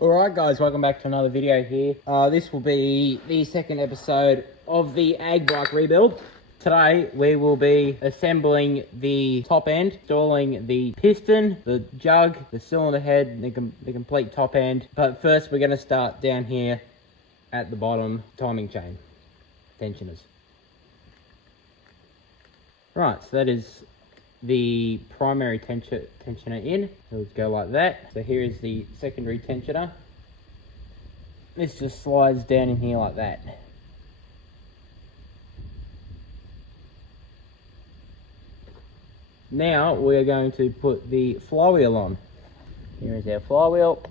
Alright guys, welcome back to another video here. This will be the second episode of the ag bike rebuild. Today we will be assembling the top end, installing the piston, the jug, the cylinder head, the complete top end. But first we're going to start down here at the bottom, timing chain, tensioners. Right, so that is the primary tensioner in. So let's go like that. So here is the secondary tensioner. This just slides down in here like that. Now we're going to put the flywheel on. Here is our flywheel.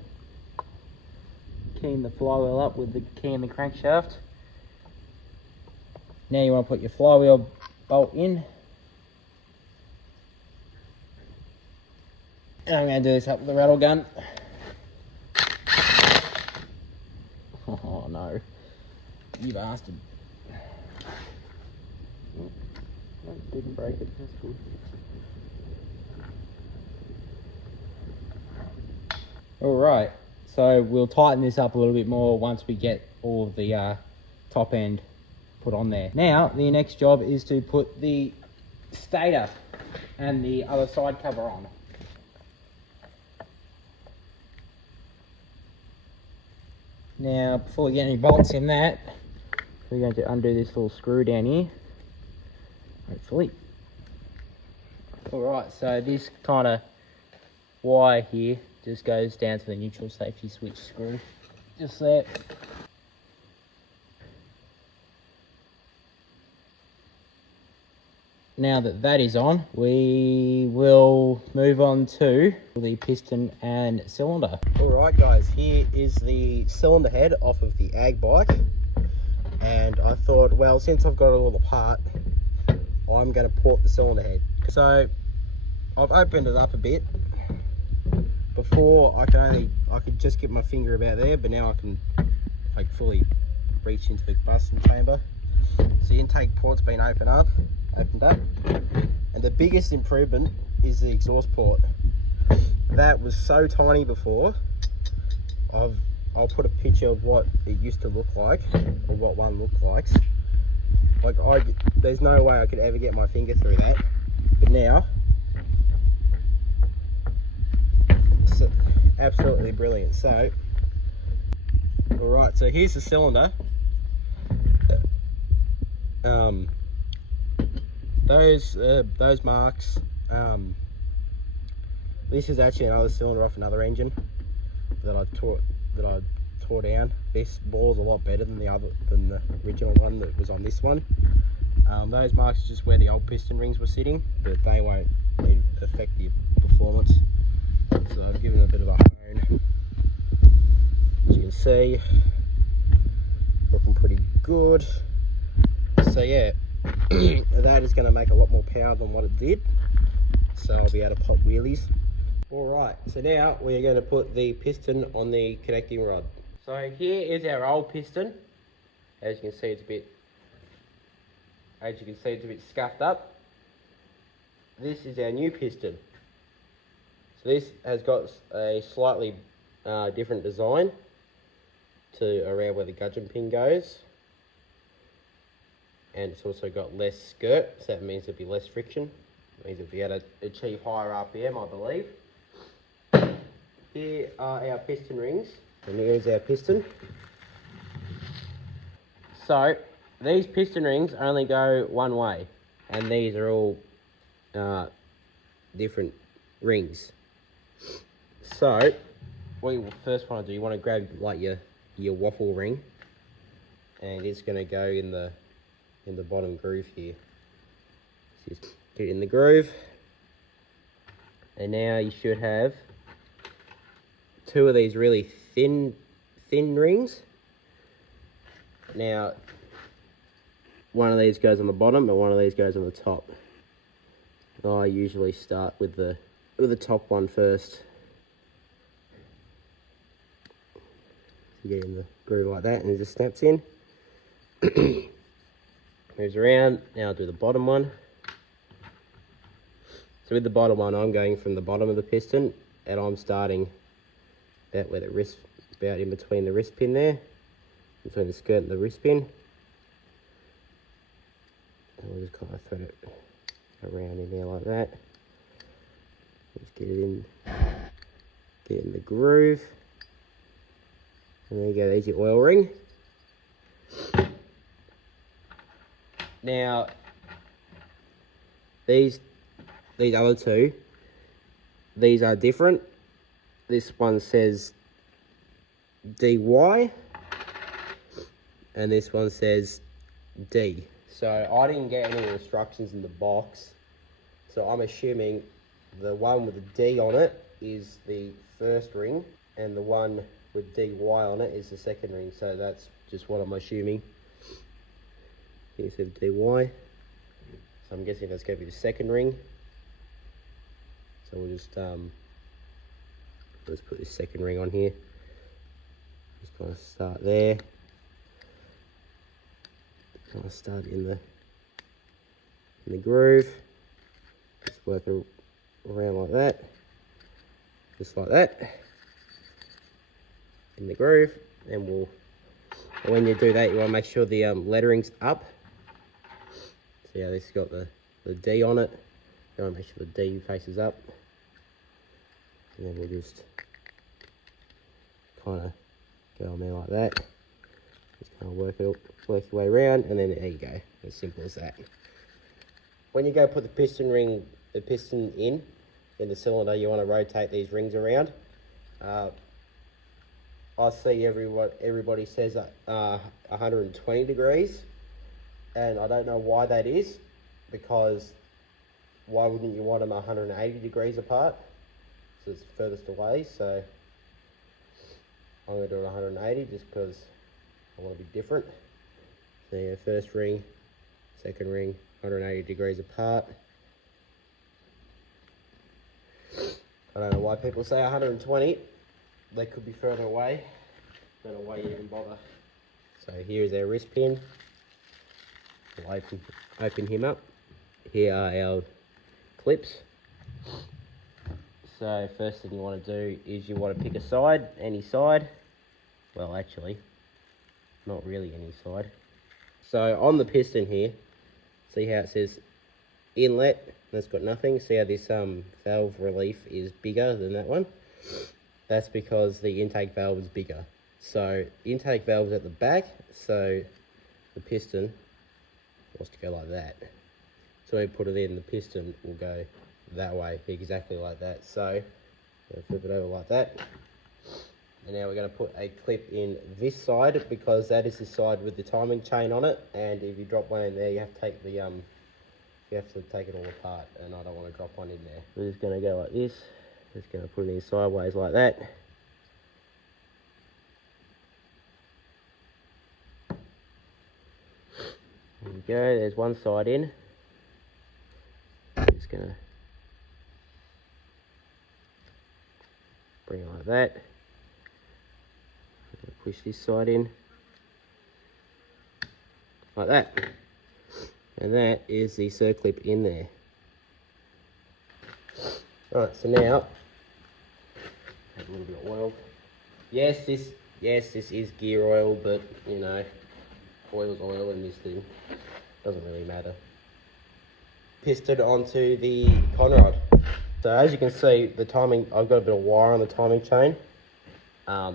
Keying the flywheel up with the key in the crankshaft. Now you want to put your flywheel bolt in. And I'm going to do this up with the rattle gun. Oh no, you bastard. Didn't break it, that's good. Alright, so we'll tighten this up a little bit more once we get all of the top end put on there. Now, the next job is to put the stator and the other side cover on. Now, before we get any bolts in that, we're going to undo this little screw down here, hopefully. Alright, so this kind of wire here just goes down to the neutral safety switch screw, just there. Now that that is on, we will move on to the piston and cylinder. Alright guys, here is the cylinder head off of the ag bike. And I thought, well, since I've got it all apart, I'm going to port the cylinder head. So, I've opened it up a bit. Before, I could just get my finger about there, but now I can like fully reach into the combustion chamber. So the intake port's been opened up, and the biggest improvement is the exhaust port. That was so tiny before. I'll put a picture of what it used to look like, or what one looked like. There's no way I could ever get my finger through that, but now it's absolutely brilliant. So, alright, so here's the cylinder. Those marks, this is actually another cylinder off another engine that I tore down. This bore's a lot better than the original one that was on this one. Those marks are just where the old piston rings were sitting, but they won't affect the performance. So I've given it a bit of a hone. As you can see, looking pretty good. So yeah, that is going to make a lot more power than what it did, so I'll be able to pop wheelies. Alright, so now we're going to put the piston on the connecting rod. So here is our old piston. As you can see, it's a bit scuffed up. This is our new piston. So this has got a slightly different design to around where the gudgeon pin goes. And it's also got less skirt, so that means there'll be less friction. It means it'll be able to achieve higher RPM, I believe. Here are our piston rings, and here's our piston. So, these piston rings only go one way, and these are all different rings. So, what you first want to do, you want to grab like your waffle ring, and it's going to go in the bottom groove here. So just get it in the groove, and now you should have two of these really thin rings. Now one of these goes on the bottom and one of these goes on the top. I usually start with the top one first. So you get in the groove like that, and it just snaps in. Moves around. Now I'll do the bottom one. So with the bottom one, I'm going from the bottom of the piston, and I'm starting about where the wrist, about in between the wrist pin there, between the skirt and the wrist pin. And we'll just kind of thread it around in there like that. Just get it in the groove. And there you go, there's your oil ring. Now, these other two, these are different. This one says DY, and this one says D. So I didn't get any instructions in the box, so I'm assuming the one with the D on it is the first ring, and the one with DY on it is the second ring. So that's just what I'm assuming. Here says DY, so I'm guessing that's going to be the second ring. So we'll just let's put this second ring on here. Just kind of start there. Kind of start in the groove. Just work around like that. Just like that. In the groove. And when you do that, you want to make sure the lettering's up. So yeah, this has got the D on it. You want to make sure the D faces up. And then we'll just kind of go on there like that. Just kind of work your way around, and then there you go. As simple as that. When you go put the piston in the cylinder, you want to rotate these rings around. I see everybody says 120 degrees, and I don't know why that is, because why wouldn't you want them 180 degrees apart? So it's furthest away, so I'm going to do it 180 just because I want to be different. So yeah, first ring, second ring, 180 degrees apart. I don't know why people say 120. They could be further away. Don't know why you even bother. So here is our wrist pin. We'll open him up. Here are our clips. So first thing you want to do is you want to pick a side, any side. Well, actually, not really any side. So on the piston here, see how it says inlet, that's got nothing. See how this valve relief is bigger than that one? That's because the intake valve is bigger. So intake valve is at the back, so the piston wants to go like that. So when we put it in, the piston will go that way, exactly like that. So flip it over like that. And now we're going to put a clip in this side, because that is the side with the timing chain on it. And if you drop one in there, you have to take it all apart, and I don't want to drop one in there. We're just going to go like this. Just going to put it in sideways like that. There you go. There's one side in. Just going to bring it like that. Push this side in like that, and that is the circlip in there. Right, so now add a little bit of oil. Yes, this is gear oil, but you know, oil's oil in this thing. Doesn't really matter. Piston onto the conrod. So as you can see, the timing, I've got a bit of wire on the timing chain.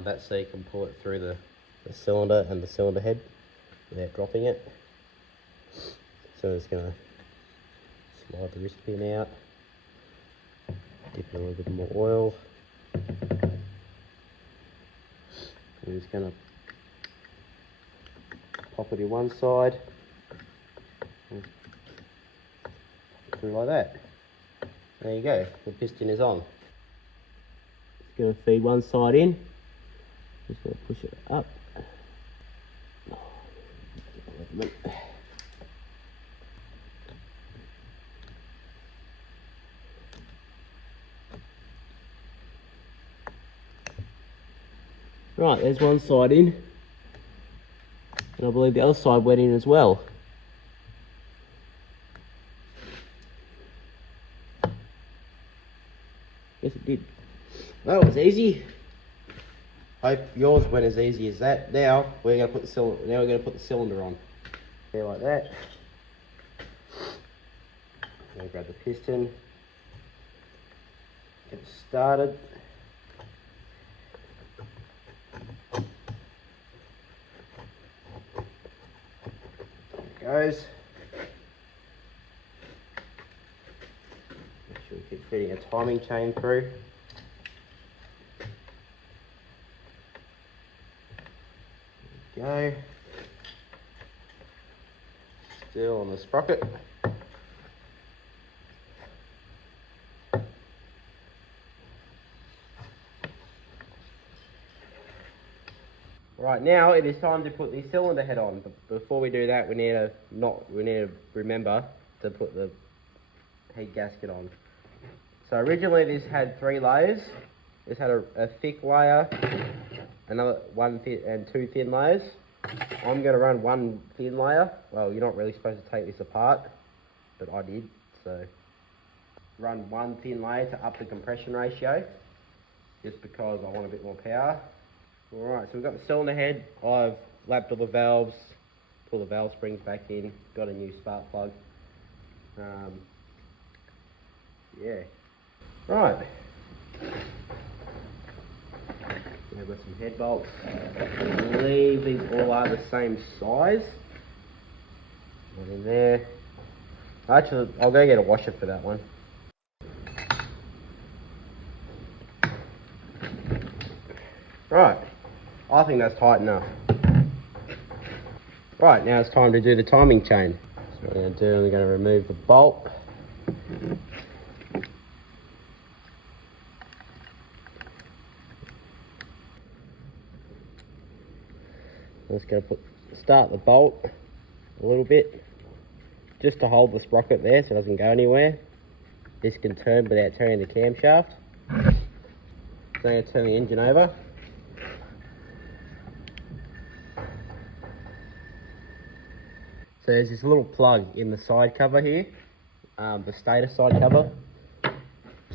That's so you can pull it through the cylinder and the cylinder head without dropping it. So I'm just going to slide the wrist pin out, dip in a little bit more oil. I'm just going to pop it in one side, through like that. There you go, the piston is on. It's going to feed one side in. Just going to push it up. Right, there's one side in. And I believe the other side went in as well. Yes, it did. That was easy. Hope yours went as easy as that. Now we're going to put the cylinder on. There, like that. I'm going to grab the piston. Get it started. There it goes. Make sure we keep feeding a timing chain through. There we go. Still on the sprocket. Right, now it is time to put the cylinder head on. But before we do that, we need to remember to put the heat gasket on. So originally this had 3 layers. This had a thick layer, another one thin, and 2 thin layers. I'm going to run 1 thin layer. Well, you're not really supposed to take this apart, but I did. So run 1 thin layer to up the compression ratio, just because I want a bit more power. Alright, so we've got the cylinder head. I've lapped all the valves, pulled the valve springs back in, got a new spark plug. Yeah. Right. I've got some head bolts. I believe these all are the same size. One in there. Actually, I'll go get a washer for that one. Right. I think that's tight enough. Right, now it's time to do the timing chain. So what we're going to do, we're going to remove the bolt. Let's go start the bolt a little bit, just to hold the sprocket there so it doesn't go anywhere. This can turn without turning the camshaft. So I'm going to turn the engine over. So there's this little plug in the side cover here, the Stator side cover.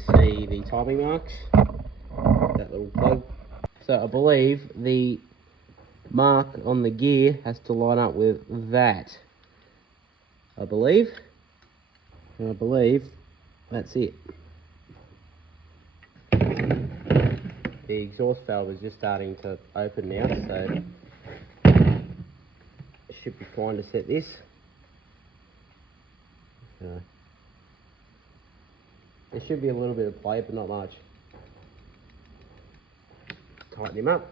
See the timing marks, that little plug. So I believe the mark on the gear has to line up with that. I believe that's it. The exhaust valve is just starting to open now, so it should be fine to set this. There should be a little bit of play, but not much. Tighten him up.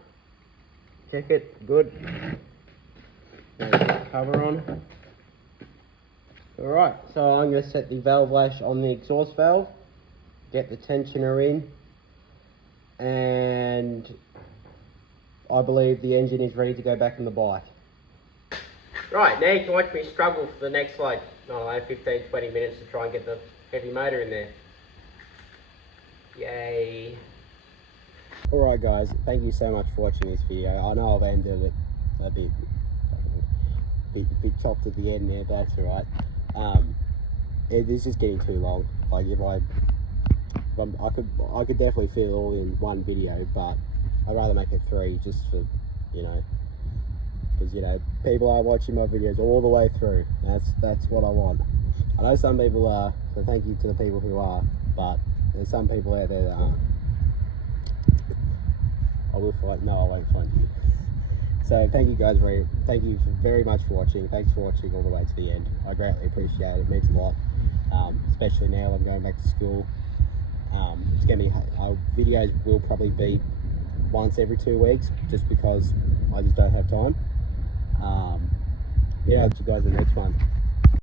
Check it, good. Now put the cover on. Alright, so I'm going to set the valve lash on the exhaust valve, get the tensioner in, and I believe the engine is ready to go back in the bike. Right, now you can watch me struggle for the next, like, I don't know, 15-20 minutes to try and get the heavy motor in there. Yay. Alright guys, thank you so much for watching this video. I know I've ended it a bit chopped at the end there, but that's alright. It is just getting too long. Like I could definitely fit it all in one video, but I'd rather make it 3 just for, you know, because, you know, people are watching my videos all the way through. That's what I want. I know some people are, so thank you to the people who are, but there's some people out there that aren't. I will fight. No, I won't fight you. So thank you guys very much for watching. Thanks for watching all the way to the end. I greatly appreciate it. It means a lot, especially now I'm going back to school. It's gonna be videos will probably be once every 2 weeks, just because I just don't have time. Yeah, I'll see you guys in the next one.